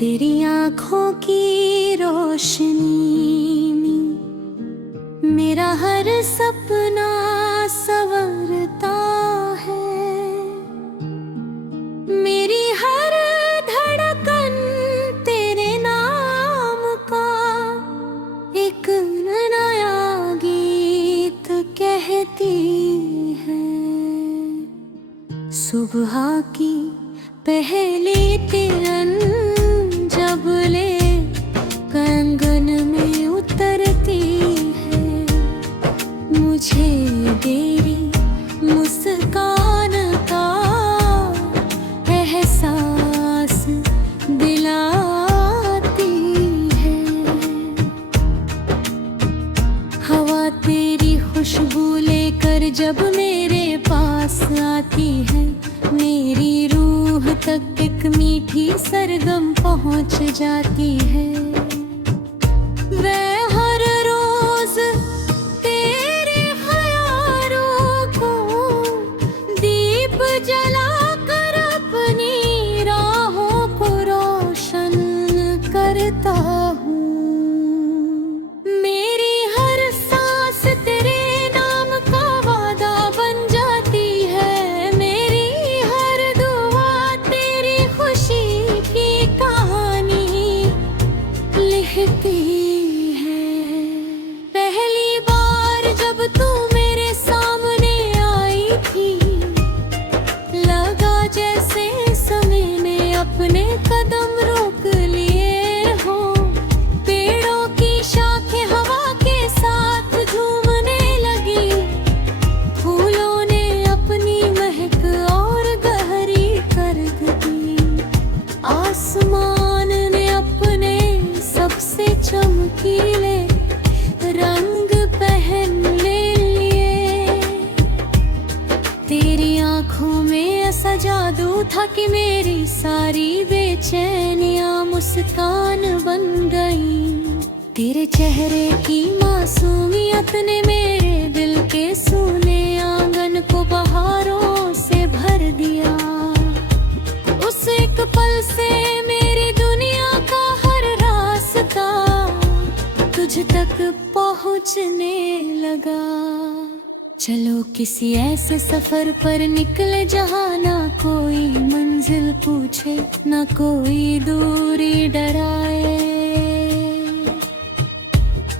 तेरी आँखों की रोशनी में मेरा हर सपना संवरता है। मेरी हर धड़कन तेरे नाम का एक नया गीत कहती है। सुबह की पहली किरण जब ले कंगन में उतरती है, मुझे तेरी मुस्कान का एहसास दिलाती है। हवा तेरी खुशबू लेकर जब मेरे पास आती है, मेरी रूह तक एक मीठी सरगम पहुंच जाती है। मैं हर रोज तेरे ख्यालों को दीप जलाकर अपनी राहों को रोशन करता हूँ। मेरी हर सांस तेरे नाम का वादा बन जाती है। मेरी हर दुआ तेरी खुशी की कहानी लिखती है। पहली बार जब तू मेरे सामने आई थी, लगा जैसे समय ने अपने कदम रोक लिए हो। पेड़ों की शाखें हवा के साथ झूमने लगी, फूलों ने अपनी महक और गहरी कर दी। आसमान ने अपने सबसे चमकीले रंग पहन ले लिए। तेरी आंखों में ऐसा जादू था कि मेरी सारी बेचैनियां मुस्कान बन गईं। तेरे चेहरे की मासूमियत ने मेरे दिल के सूने आंगन को बहारों से भर दिया। उस एक पल से मेरी दुनिया का हर रास्ता तुझ तक पहुंचने लगा। चलो किसी ऐसे सफर पर निकले जहाँ ना कोई मंजिल पूछे, ना कोई दूरी डराए।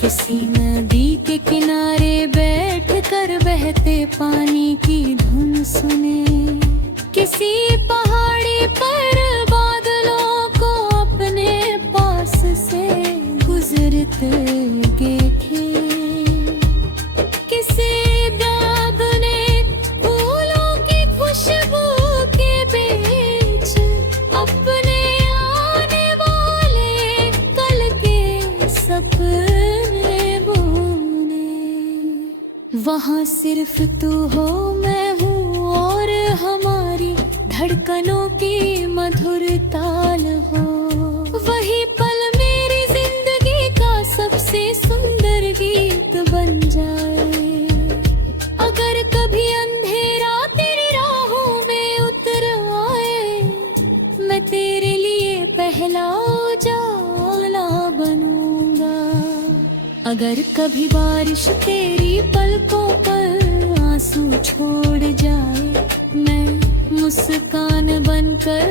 किसी नदी के किनारे बैठ कर बहते पानी की धुन सुने। किसी पहाड़ी पर बादलों को अपने पास से गुजरते देखे। किसी बाग ने फूलों की खुशबू के बीच अपने आने वाले कल के सपने बुने। वहाँ सिर्फ तू हो, मैं हूँ और हमारी धड़कनों की मधुर ताल हो। वही पल मेरी जिंदगी का सबसे सुंदर गीत बन जाए। अगर कभी अंधेरा तेरी राहों में उतर आए, मैं तेरे लिए पहला उजाला बनूंगा। अगर कभी बारिश तेरी पलकों पर आंसू छोड़ जाए, मैं मुस्कान बनकर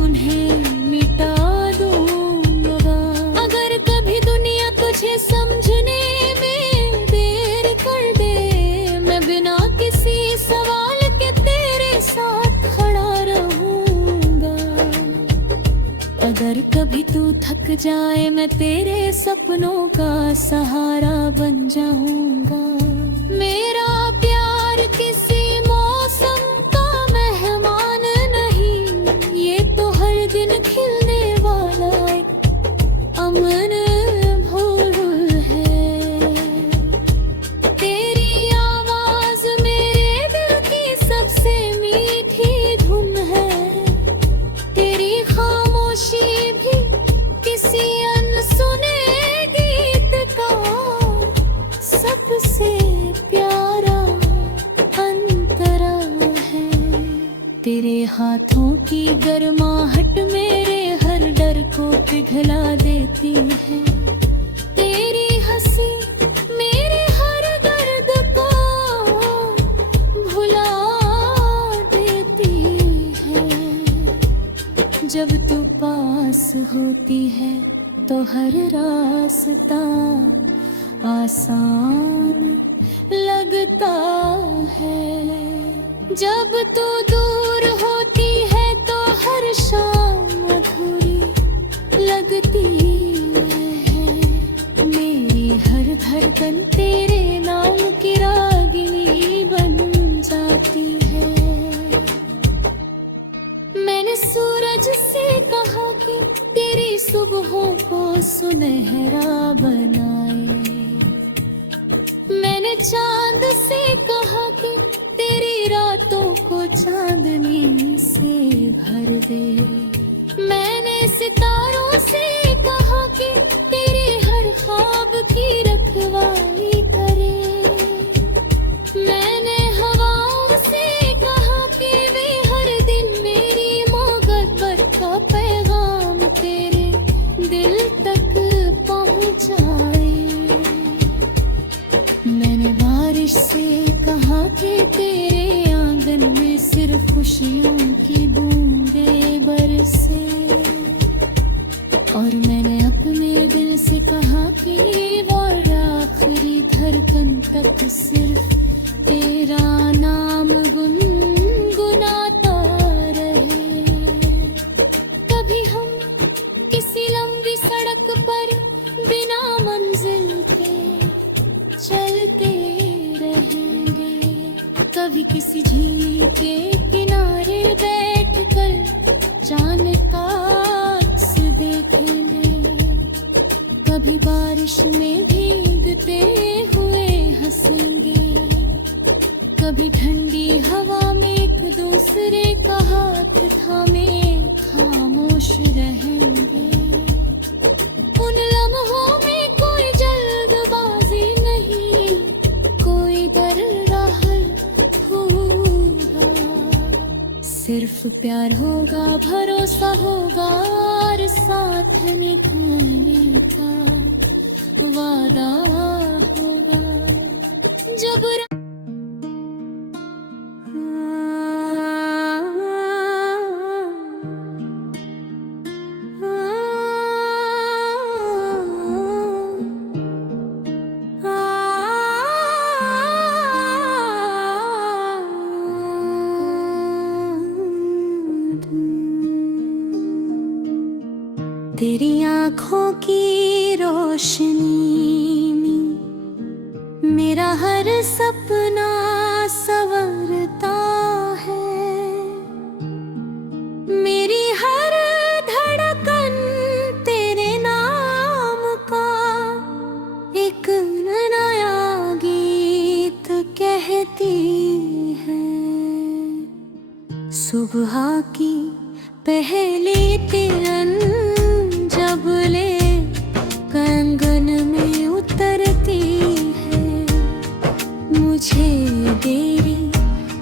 उन्हें मिटा दूंगा। अगर कभी दुनिया तुझे समझने में देर कर दे, मैं बिना किसी सवाल के तेरे साथ खड़ा रहूंगा। अगर कभी तू थक जाए, मैं तेरे सपनों का सहारा बन जाऊंगा। मेरा प्यार किसी मौसम का मेहमान नहीं, ये तो हर दिन खिलने वाला एक अमन फूल है। तेरी आवाज मेरे दिल की सबसे मीठी धुन है। तेरी खामोशी भी किसी अनसुने गीत का सबसे प्यारा अंतरा है। तेरे हाथों की गर्माहट मेरे हर डर को पिघला देती है। तेरी हंसी मेरे हर दर्द को भुला देती है। जब तू पास होती है तो हर रास्ता आसान लगता है। जब तू दूर होती है तो हर शाम अधूरी लगती है। मेरी हर धड़कन तेरे नाम की रागिनी बन जाती है। मैंने सूरज से कहा कि तेरी सुबहों को सुनहरा बनाए। मैंने चांद से कहा कि तेरी रातों को चांदनी से भर दे। मैंने सितारों से कहा कि तेरे हर ख्वाब की रखवाली करे। मैंने हवाओं से कहा कि वे हर दिन मेरी मोहब्बत का पैगाम तेरे दिल तक पहुंचाए। मैंने बारिश से कहा कि तेरे आंगन में सिर्फ खुशियों की बूंदें बरसे। और मैंने अपने दिल से कहा कि वो आखिरी धड़कन तक सिर्फ तेरा नाम गुनगुनाता रहे। कभी हम किसी लंबी सड़क पर बिना मंजिल के चलते रहेंगे। कभी किसी झील के किनारे बैठकर चांद का अक्स देखेंगे। कभी बारिश में भीगते हुए हंसेंगे। कभी ठंडी हवा में एक दूसरे का हाथ थामे खामोश रहेंगे। उन लम्हों में कोई जल्दबाजी नहीं, कोई डर रहल होगा। सिर्फ प्यार होगा, भरोसा होगा और साथ निभाने का वादा होगा। जब तेरी आँखों की रोशनी में मेरा हर सपना संवरता है। मेरी हर धड़कन तेरे नाम का एक नया गीत कहती है। सुबह की पहली किरण जब ले कंगन में उतरती है, मुझे तेरी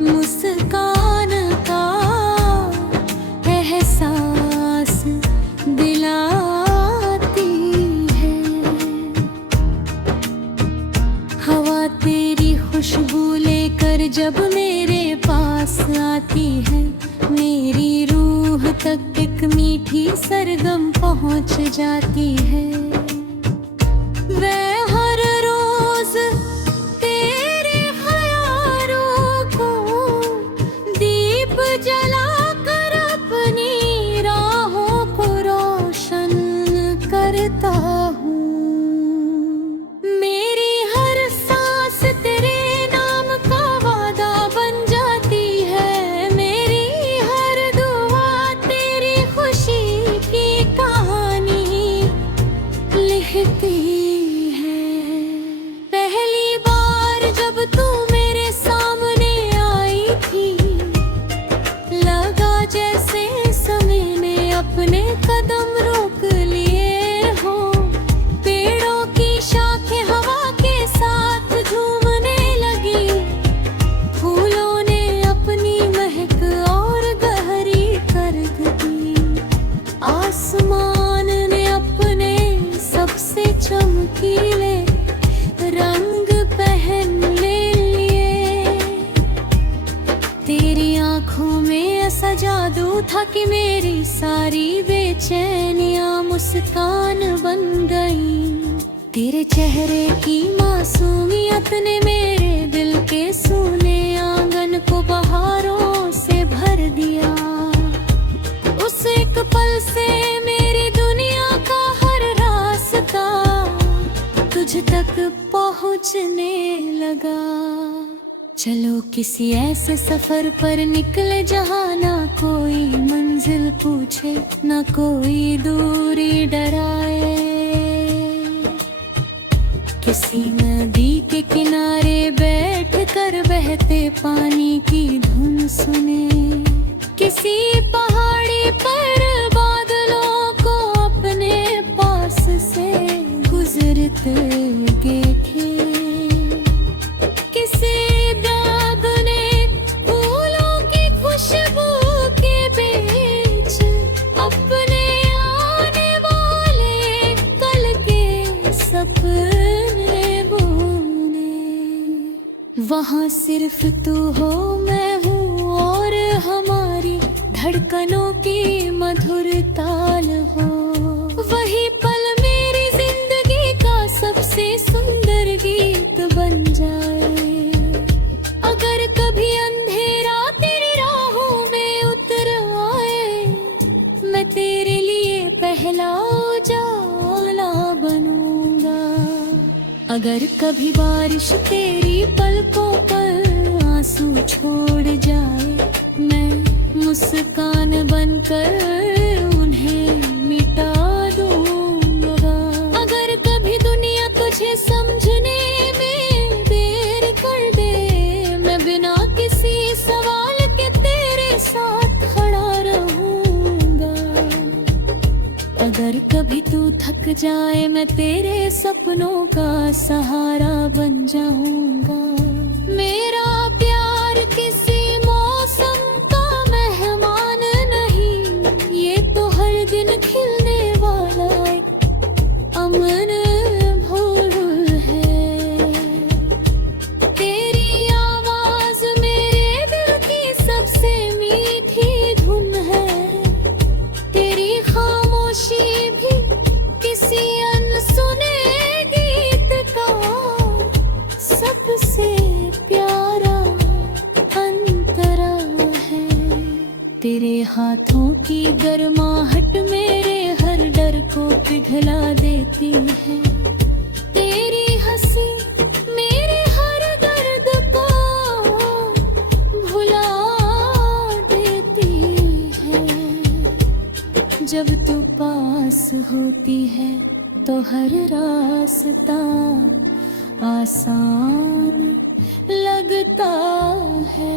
मुस्कान का एहसास दिलाती है। हवा तेरी खुशबू लेकर जब मेरे पास आती है, मेरी रूह तक एक मीठी सरगम पहुंच जाती है। मैं हर रोज तेरे ख्यालों को दीप जलाकर अपनी राहों को रोशन करता हूँ। मेरी हर सांस तेरे नाम का वादा बन जाती है। मेरी हर दुआ तेरी खुशी की कहानी जादू था कि मेरी सारी बेचैनियां मुस्कान बन गईं। तेरे चेहरे की मासूमियत ने मेरे दिल के सूने आंगन को बहारों से भर दिया। उस एक पल से मेरी दुनिया का हर रास्ता तुझ तक पहुंचने लगा। चलो किसी ऐसे सफर पर निकले जहाँ ना कोई मंजिल पूछे, ना कोई दूरी डराए। किसी नदी के किनारे बैठ कर बहते पानी की धुन सुने, किसी पहाड़ी पर बादलों को अपने पास से गुजरते देखे। किसी दागने फूलों की खुशबू के बीच अपने आने वाले कल के सपने बुने। वहाँ सिर्फ तू हो, मैं हूँ और हमारी धड़कनों की मधुर ताल हो। वही पल मेरी जिंदगी का सबसे सुंदर गीत बन जाए। अगर कभी अंधेरा तेरी राहों में उतर आए, मैं तेरे लिए पहला उजाला बनूंगा। अगर कभी बारिश तेरी पलकों पर आंसू छोड़ जाए, मैं मुस्कान बनकर उन्हें मिटा दूंगा। अगर कभी दुनिया तुझे समझने में देर कर दे, मैं बिना किसी सवाल के तेरे साथ खड़ा रहूंगा। अगर कभी तू थक जाए, मैं तेरे सपनों का सहारा बन जाऊंगा। मेरा प्यार किसी मौसम का मेहमान नहीं, ये तो हर दिन खिलने वाला एक अमन फूल है। तेरी आवाज मेरे दिल की सबसे मीठी धुन है। तेरी खामोशी भी किसी अनसुने गीत का सबसे प्यारा अंतरा है। तेरे हाथों की गर्माहट मेरे हर डर को पिघला देती है। तेरी हंसी मेरे हर दर्द को भुला देती है। जब तू पास होती है तो हर रास्ता आसान लगता है।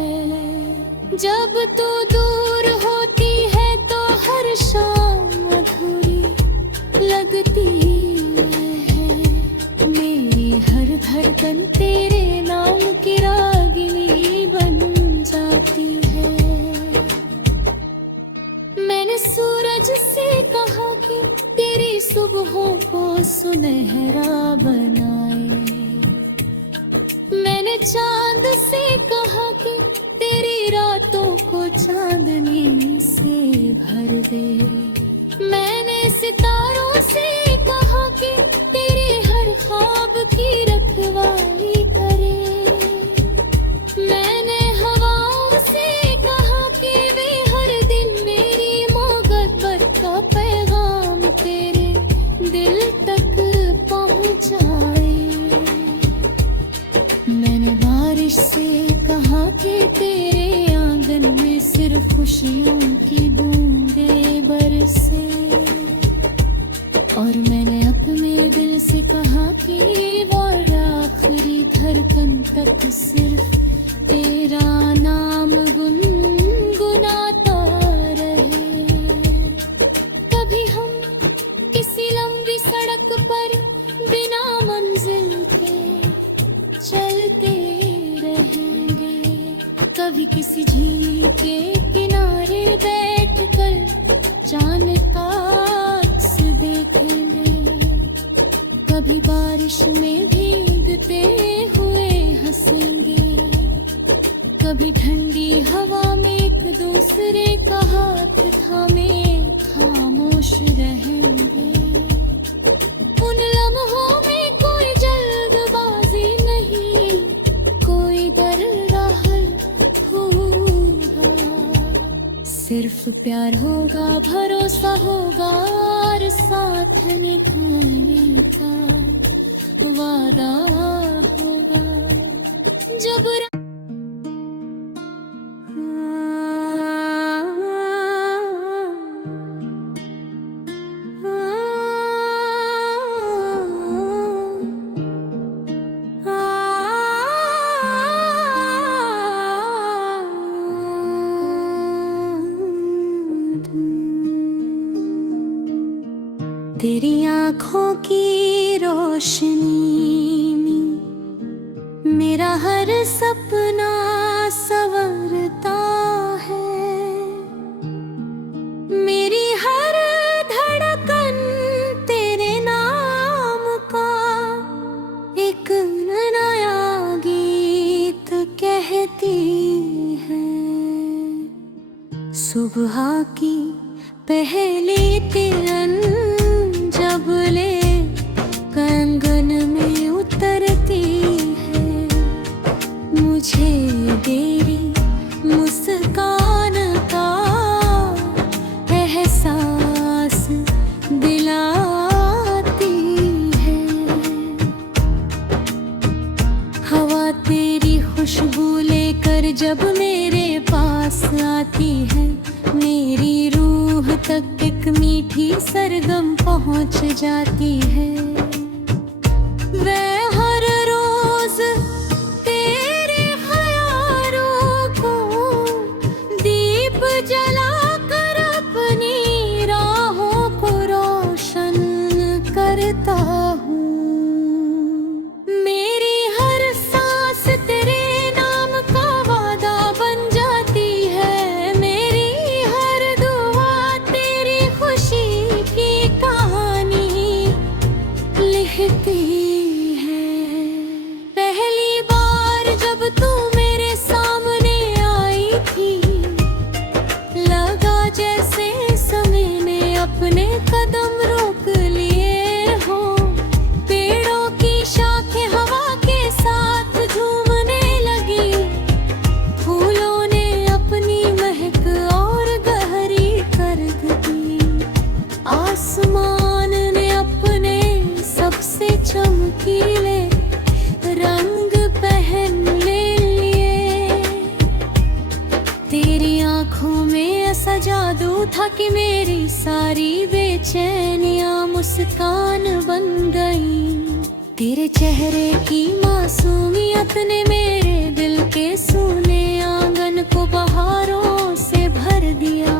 जब तू दूर होती है तो हर शाम अधूरी लगती है। मेरी हर धड़कन तेरे नाम की रागिनी बन जाती है। मैंने सूरज से कहा कि तेरी सुबहों को सुनहरा बनाए। मैंने चांद से कहा कि तेरी रातों को चांदनी से भर दे। मैंने सितारों से कहा कि तेरे हर ख्वाब की रखवाली करे। मैंने हवाओं से कहा कि वे हर दिन मेरी मोहब्बत का पैगाम तेरे दिल तक पहुंचाए। मैंने बारिश से कहा कि तेरे आंगन में सिर्फ खुशियों की बूंदें बरसे। और मैंने अपने दिल से कहा कि वो आखिरी धड़कन तक सिर्फ तेरा नाम गुनगुनाता रहे। कभी हम किसी लंबी सड़क पर बिना मंजिल के चलते रहेंगे। कभी किसी झील के किनारे बैठकर चांद का अक्स देखेंगे। कभी बारिश में भीगते हुए हंसेंगे। कभी ठंडी हवा में एक दूसरे का हाथ थामे खामोश रहेंगे। उन लम्हों में कोई जल्दबाजी नहीं, कोई डर रहल होगा। सिर्फ प्यार होगा, भरोसा होगा और साथ निभाने का वादा होगा। जब तेरी आँखों की रोशनी में मेरा हर सपना संवरता है। मेरी हर धड़कन तेरे नाम का एक नया गीत कहती है। सुबह की पहली किरण जब ले कंगन में उतरती है, मुझे तेरी मुस्कान का एहसास दिलाती है। हवा तेरी खुशबू लेकर जब मेरे पास आती है, मेरी रूह तक एक मीठी सरगम पहुंच जाती है। मैं हर रोज तेरे ख्यालों को दीप जलाकर अपनी राहों को रोशन करता हूँ। मेरी हर सांस तेरे नाम का वादा बन जाती है। मेरी हर दुआ तेरी खुशी की कहानी लिखती है। पहली बार जब तू मेरे सामने आई थी, लगा जैसे समय ने अपने कदम रोक लिए हो। पेड़ों की शाखें हवा के साथ झूमने लगी, फूलों ने अपनी महक और गहरी कर दी। आसमान ने अपने सबसे चमकीले रंग पहन ले लिए। तेरी आंखों में ऐसा जादू था कि मेरी सारी बेचैनियां मुस्कान बन गईं। तेरे चेहरे की मासूमियत ने मेरे दिल के सूने आंगन को बहारों से भर दिया।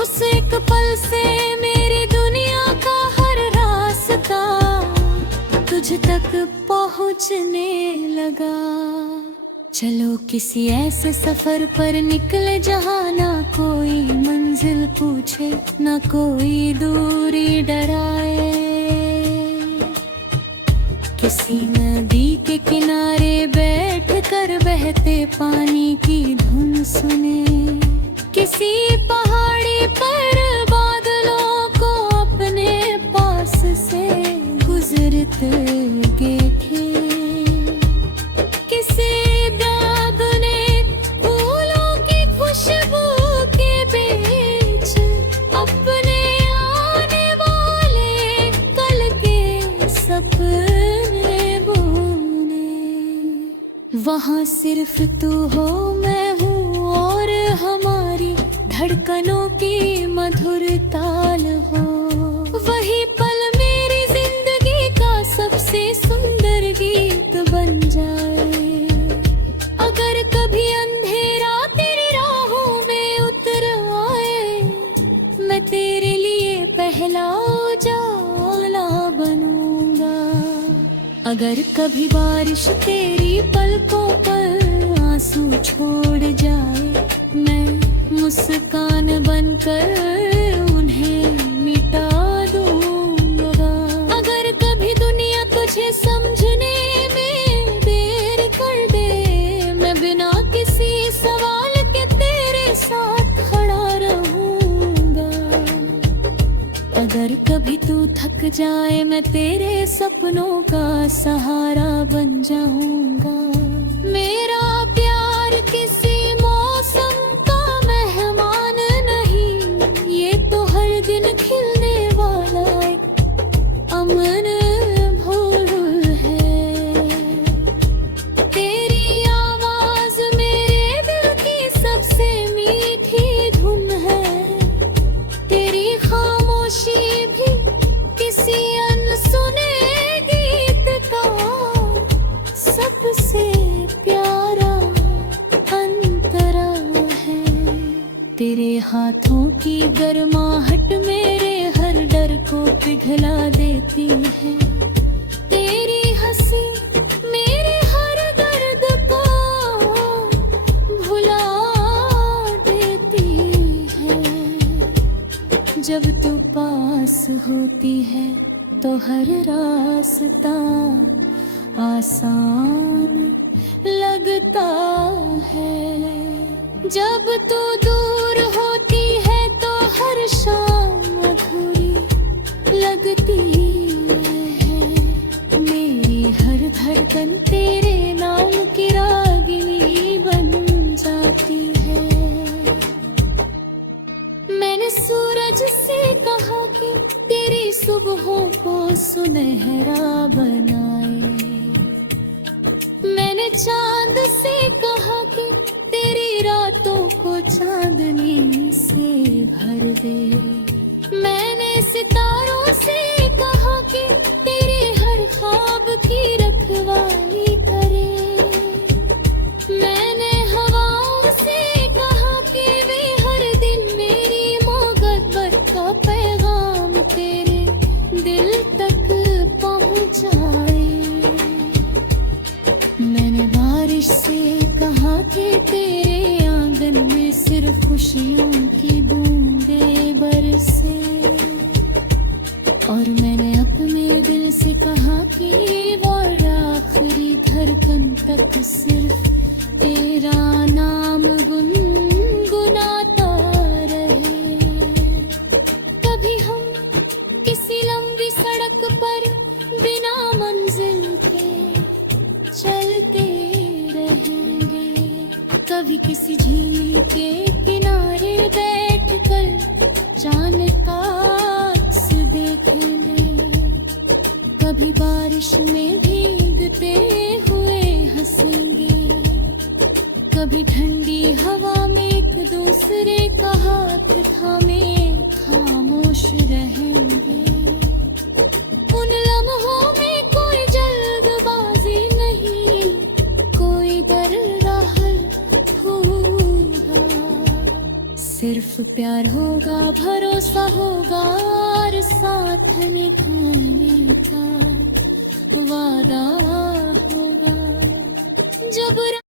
उस एक पल से मेरी दुनिया का हर रास्ता तुझ तक पहुंचने लगा। चलो किसी ऐसे सफर पर निकले जहाँ ना कोई मंजिल पूछे, ना कोई दूरी डराए। किसी नदी के किनारे बैठ कर बहते पानी की धुन सुने। किसी पहाड़ी पर बादलों को अपने पास से गुजरते देखे। किसी बाग ने फूलों की खुशबू के बीच अपने आने वाले कल के सपने बुने। वहाँ सिर्फ तू हो, मैं हूँ और हमारी धड़कनों की मधुर ताल हो। वही पल मेरी जिंदगी का सबसे सुंदर गीत बन जाए। अगर कभी अंधेरा तेरी राहों में उतर आए, मैं तेरे लिए पहला उजाला बनूंगा। अगर कभी बारिश तेरी पलकों पर आंसू छोड़ जाए, मैं मुस्कान बनकर उन्हें मिटा दूंगा। अगर कभी दुनिया तुझे समझने में देर कर दे, मैं बिना किसी सवाल के तेरे तू थक जाए मैं तेरे सपनों का सहारा बन जाऊंगा। मेरा प्यार किसी मौसम का मेहमान नहीं, ये तो हर दिन खिलने वाला एक अमन फूल है। तेरी आवाज मेरे दिल की सबसे मीठी धुन है, तेरी खामोशी भी किसी अनसुने गीत का सबसे प्यारा अंतरा है। तेरे हाथों की गर्माहट मेरे हर डर को पिघला देती है, तेरी हंसी मेरे हर दर्द को भुला देती है। जब तू पास होती है तो हर रास्ता आसान लगता है, जब तू दूर होती है तो हर शाम अधूरी लगती है। मेरी हर धड़कन तेरे नाम की रागिनी बन जाती है। मैंने सूरज से कहा कि तेरी सुबहों को सुनहरा बनाए, मैंने चांद से कहा कि तेरी रातों को चांदनी से भर दे। मैंने सितारों से कहा कि तेरे हर ख्वाब की रखवाली करे। मैंने हवाओं से कहा कि वे हर दिन मेरी मोहब्बत का पैगाम तेरे दिल तक पहुंचाए। मैंने बारिश से कहा कि तेरे आंगन में सिर्फ खुशियों की बूंदें बरसे, और मैंने अपने दिल से कहा कि वो आखिरी धड़कन तक सिर्फ तेरा नाम गुनगुनाता रहे। कभी हम किसी लंबी सड़क पर बिना मंजिल के चलते रहेंगे, कभी किसी झील के किनारे बैठकर चांद का अक्स देखेंगे, कभी बारिश में भीगते हुए हंसेंगे, कभी ठंडी हवा में एक दूसरे का हाथ थामे खामोश रहेंगे। उन लम्हों में कोई जल्दबाजी नहीं, कोई डर राहल होगा, सिर्फ प्यार होगा, भरोसा होगा और साथ निभाने का वादा होगा। जब